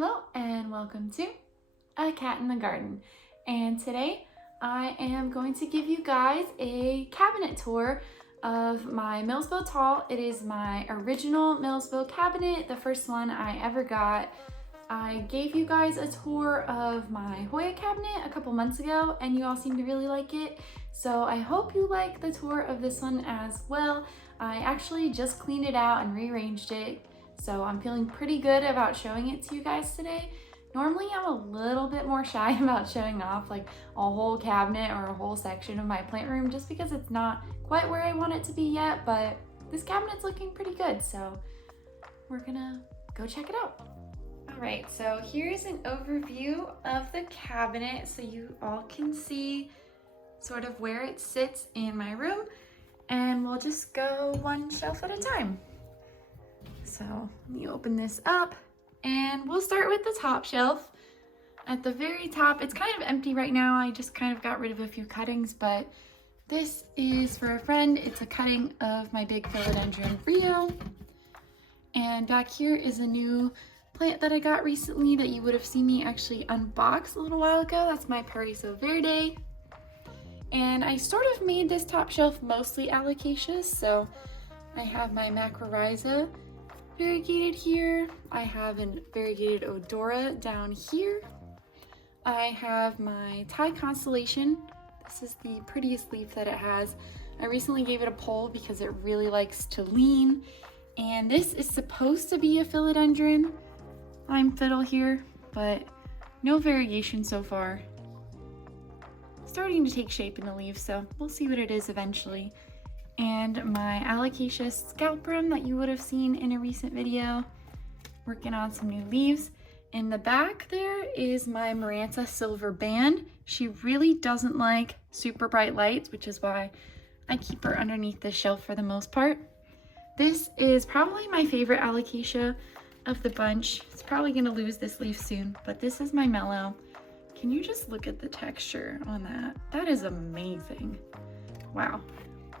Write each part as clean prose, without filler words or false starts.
Hello and welcome to A Cat in the Garden. And today I am going to give you guys a cabinet tour of my Milsbo tall. It is my original Milsbo cabinet, the first one I ever got. I gave you guys a tour of my Hoya cabinet a couple months ago and you all seem to really like it. So I hope you like the tour of this one as well. I actually just cleaned it out and rearranged it. So I'm feeling pretty good about showing it to you guys today. Normally I'm a little bit more shy about showing off like a whole cabinet or a whole section of my plant room just because it's not quite where I want it to be yet, but this cabinet's looking pretty good, so we're gonna go check it out. All right, so here's an overview of the cabinet so you all can see sort of where it sits in my room, and we'll just go one shelf at a time. So let me open this up and we'll start with the top shelf. At the very top, it's kind of empty right now. I just kind of got rid of a few cuttings, but this is for a friend. It's a cutting of my big philodendron Rio. And back here is a new plant that I got recently that you would have seen me actually unbox a little while ago. That's my Paraiso Verde. And I sort of made this top shelf mostly alocasias. So I have my Macrorrhiza variegated here. I have a variegated Odora down here. I have my Thai Constellation. This is the prettiest leaf that it has. I recently gave it a pull because it really likes to lean. And this is supposed to be a philodendron lime fiddle here, but no variegation so far. Starting to take shape in the leaves, so we'll see what it is eventually. And my Alocasia scalprum that you would have seen in a recent video, working on some new leaves. In the back there is my Marantha Silver Band. She really doesn't like super bright lights, which is why I keep her underneath this shelf for the most part. This is probably my favorite Alocasia of the bunch. It's probably gonna lose this leaf soon, but this is my Mellow. Can you just look at the texture on that? That is amazing. Wow.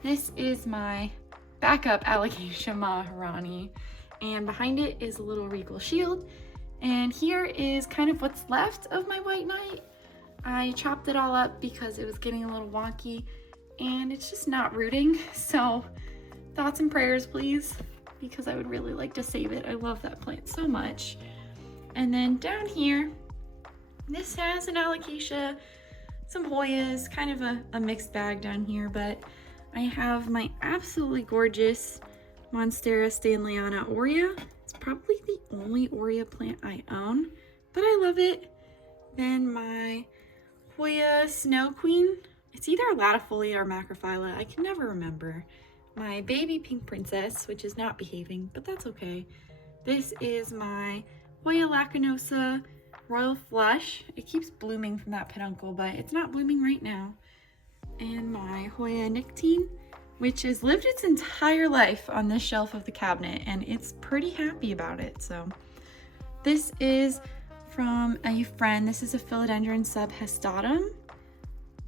This is my backup Alocasia Maharani, and behind it is a little Regal Shield. And here is kind of what's left of my White Knight. I chopped it all up because it was getting a little wonky and it's just not rooting. So thoughts and prayers, please, because I would really like to save it. I love that plant so much. And then down here, this has an Alocasia, some Hoyas, kind of a mixed bag down here, but I have my absolutely gorgeous Monstera stanleyana Aurea. It's probably the only Aurea plant I own, but I love it. Then my Hoya Snow Queen. It's either Latifolia or Macrophylla. I can never remember. My baby Pink Princess, which is not behaving, but that's okay. This is my Hoya Lacanosa Royal Flush. It keeps blooming from that peduncle, but it's not blooming right now. And my Hoya Nictine, which has lived its entire life on this shelf of the cabinet, and it's pretty happy about it. So this is from a friend. This is a Philodendron subhestatum.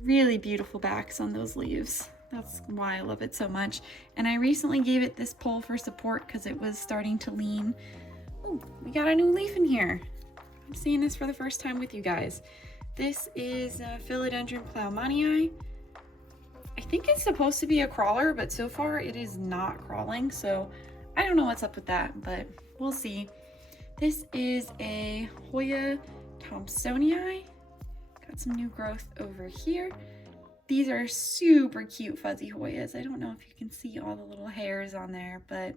Really beautiful backs on those leaves. That's why I love it so much. And I recently gave it this pull for support because it was starting to lean. Oh, we got a new leaf in here. I'm seeing this for the first time with you guys. This is Philodendron Plowmanii. I think it's supposed to be a crawler, but so far it is not crawling, so I don't know what's up with that, but we'll see. This is a Hoya Thompsonii. Got some new growth over here. These are super cute fuzzy Hoyas. I don't know if you can see all the little hairs on there, but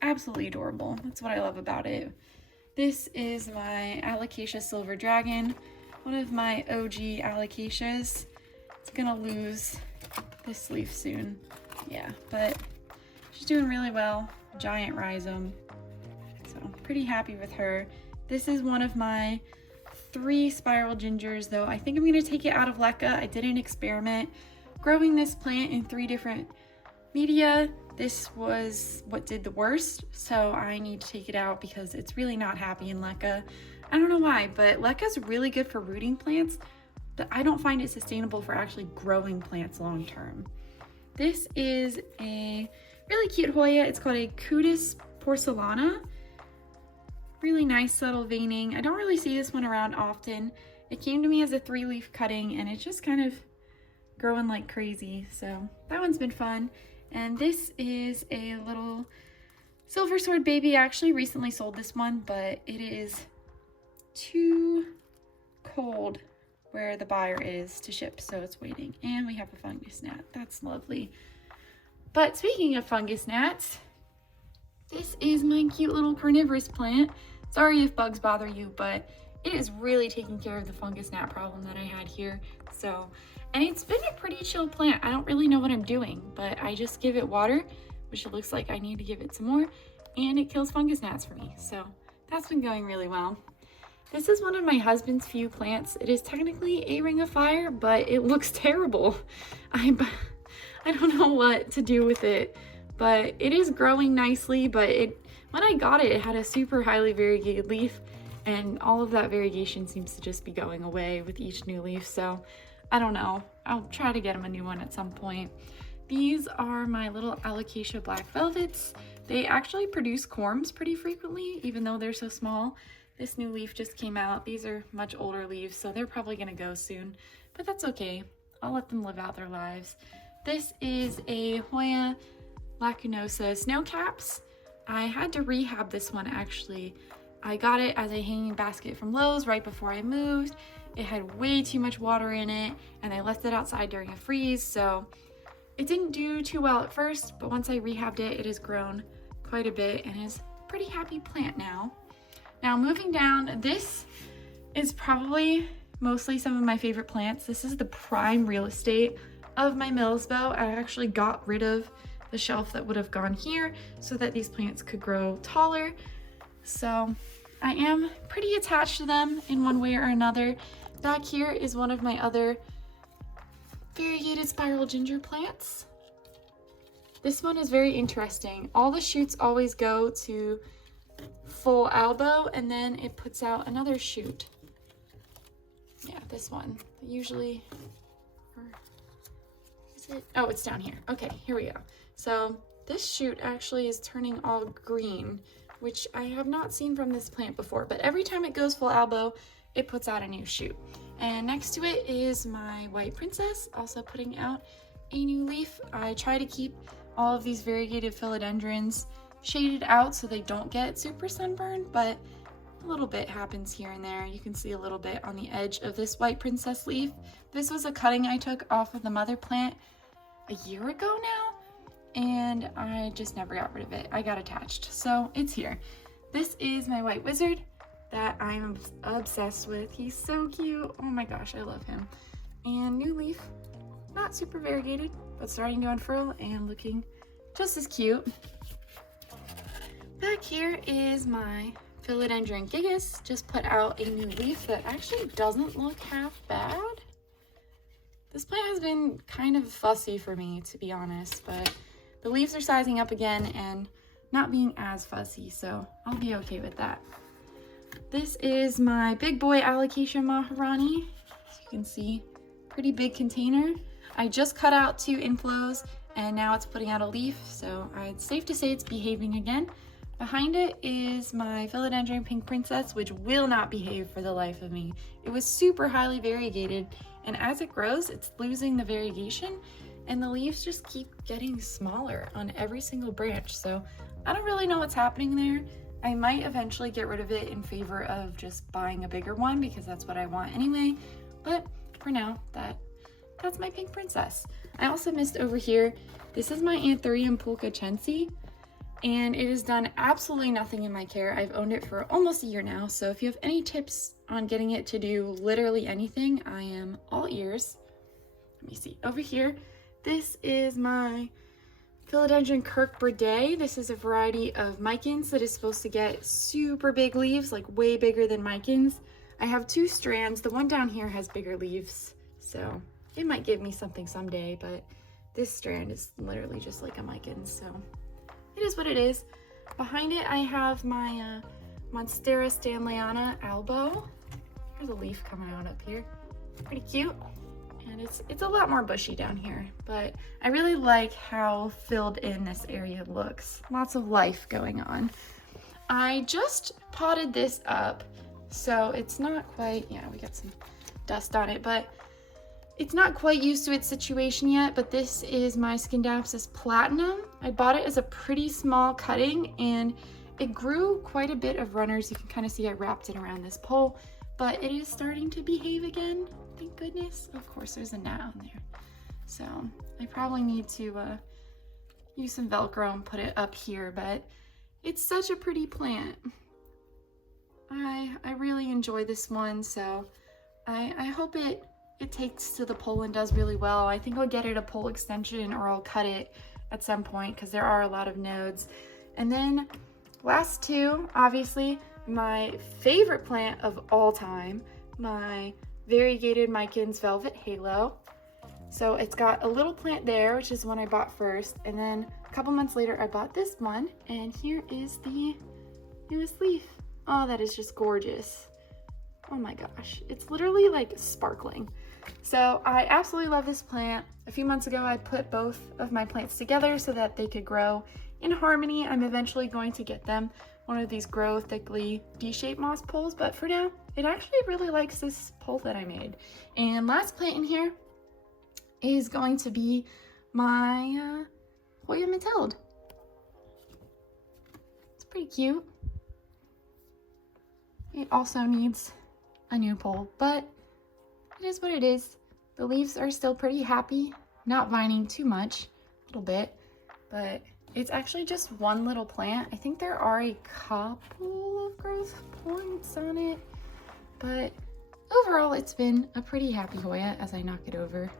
absolutely adorable. That's what I love about it. This is my Alocasia Silver Dragon, one of my OG Alocasias. It's gonna lose this leaf soon. Yeah, but she's doing really well. Giant rhizome. So pretty happy with her. This is one of my 3 spiral gingers, though I think I'm gonna take it out of LECA. I did an experiment growing this plant in 3 different media. This was what did the worst, so I need to take it out because it's really not happy in LECA. I don't know why, but LECA's really good for rooting plants, but I don't find it sustainable for actually growing plants long term. This is a really cute Hoya. It's called a Cutis porcellana. Really nice subtle veining. I don't really see this one around often. It came to me as a 3-leaf cutting and it's just kind of growing like crazy. So that one's been fun. And this is a little silver sword baby. I actually recently sold this one, but it is too cold where the buyer is to ship, so it's waiting. And we have a fungus gnat. That's lovely. But speaking of fungus gnats, this is my cute little carnivorous plant. Sorry if bugs bother you, but it is really taking care of the fungus gnat problem that I had here. So, and it's been a pretty chill plant. I don't really know what I'm doing, but I just give it water, which it looks like I need to give it some more, and it kills fungus gnats for me. So that's been going really well. This is one of my husband's few plants. It is technically a ring of fire, but it looks terrible. I don't know what to do with it, but it is growing nicely. But when I got it, it had a super highly variegated leaf, and all of that variegation seems to just be going away with each new leaf. So I don't know. I'll try to get him a new one at some point. These are my little alocasia black velvets. They actually produce corms pretty frequently, even though they're so small. This new leaf just came out. These are much older leaves, so they're probably gonna go soon, but that's okay. I'll let them live out their lives. This is a Hoya lacunosa snowcaps. I had to rehab this one actually. I got it as a hanging basket from Lowe's right before I moved. It had way too much water in it, and I left it outside during a freeze, so it didn't do too well at first, but once I rehabbed it, it has grown quite a bit and is a pretty happy plant now. Now moving down, this is probably mostly some of my favorite plants. This is the prime real estate of my Milsbo. I actually got rid of the shelf that would have gone here so that these plants could grow taller. So I am pretty attached to them in one way or another. Back here is one of my other variegated spiral ginger plants. This one is very interesting. All the shoots always go to full elbow, and then it puts out another shoot. Yeah, this one. Usually, or is it? Oh, it's down here. Okay, here we go. So this shoot actually is turning all green, which I have not seen from this plant before, but every time it goes full elbow, it puts out a new shoot. And next to it is my white princess, also putting out a new leaf. I try to keep all of these variegated philodendrons shaded out so they don't get super sunburned, but a little bit happens here and there. You can see a little bit on the edge of this white princess leaf. This was a cutting I took off of the mother plant a year ago now, and I just never got rid of it. I got attached, so it's here. This is my white wizard that I'm obsessed with. He's so cute. Oh my gosh, I love him. And new leaf, not super variegated, but starting to unfurl and looking just as cute. Back here is my philodendron gigas. Just put out a new leaf that actually doesn't look half bad. This plant has been kind of fussy for me, to be honest, but the leaves are sizing up again and not being as fuzzy, so I'll be okay with that. This is my big boy Alocasia Maharani. As you can see, pretty big container. I just cut out 2 inflows and now it's putting out a leaf, so it's safe to say it's behaving again. Behind it is my philodendron pink princess, which will not behave for the life of me. It was super highly variegated, and as it grows, it's losing the variegation, and the leaves just keep getting smaller on every single branch. So I don't really know what's happening there. I might eventually get rid of it in favor of just buying a bigger one because that's what I want anyway. But for now, that's my pink princess. I also missed over here, this is my Anthurium pulcachense, and it has done absolutely nothing in my care. I've owned it for almost a year now, so if you have any tips on getting it to do literally anything, I am all ears. Let me see, over here, this is my Philodendron Kirkbride. This is a variety of micans that is supposed to get super big leaves, like way bigger than micans. I have 2 strands. The one down here has bigger leaves, so it might give me something someday, but this strand is literally just like a mican, so it is what it is. Behind it, I have my Monstera stanleyana albo. There's a leaf coming out up here. Pretty cute. And it's a lot more bushy down here, but I really like how filled in this area looks. Lots of life going on. I just potted this up, so it's not quite, yeah, we got some dust on it, but it's not quite used to its situation yet. But this is my Scindapsus Platinum. I bought it as a pretty small cutting, and it grew quite a bit of runners. You can kind of see I wrapped it around this pole, but it is starting to behave again, thank goodness. Of course, there's a gnat on there, so I probably need to use some Velcro and put it up here, but it's such a pretty plant. I really enjoy this one, so I hope it takes to the pole and does really well. I think I'll get it a pole extension, or I'll cut it at some point because there are a lot of nodes. And then last two, obviously my favorite plant of all time, my variegated Micans Velvet Halo. So it's got a little plant there, which is one I bought first, and then a couple months later I bought this one, and here is the newest leaf. Oh, that is just gorgeous. Oh my gosh, it's literally like sparkling. So I absolutely love this plant. A few months ago I put both of my plants together so that they could grow in harmony. I'm eventually going to get them one of these grow thickly D-shaped moss poles, but for now it actually really likes this pole that I made. And last plant in here is going to be my Hoya Matilde. It's pretty cute. It also needs a new pole, but it is what it is. The leaves are still pretty happy, not vining too much, a little bit, but it's actually just one little plant. I think there are a couple of growth points on it, but overall it's been a pretty happy Hoya as I knock it over.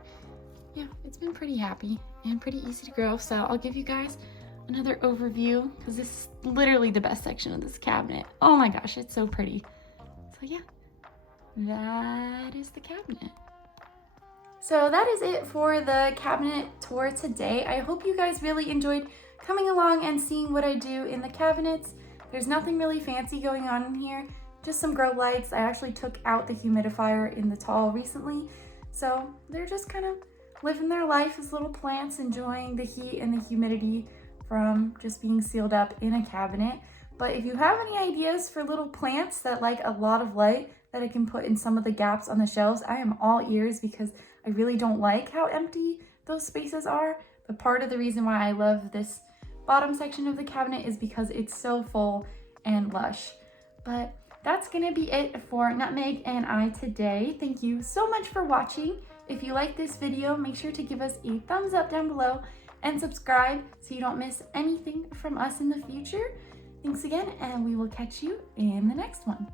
Yeah, it's been pretty happy and pretty easy to grow. So I'll give you guys another overview because this is literally the best section of this cabinet. Oh my gosh, it's so pretty. So yeah, that is the cabinet. So that is it for the cabinet tour today. I hope you guys really enjoyed coming along and seeing what I do in the cabinets. There's nothing really fancy going on in here, just some grow lights. I actually took out the humidifier in the tall recently, so they're just kind of living their life as little plants, enjoying the heat and the humidity from just being sealed up in a cabinet. But if you have any ideas for little plants that like a lot of light that I can put in some of the gaps on the shelves, I am all ears because I really don't like how empty those spaces are. But part of the reason why I love this bottom section of the cabinet is because it's so full and lush. But that's gonna be it for Nutmeg and I today. Thank you so much for watching. If you like this video, make sure to give us a thumbs up down below and subscribe so you don't miss anything from us in the future. Thanks again, and we will catch you in the next one.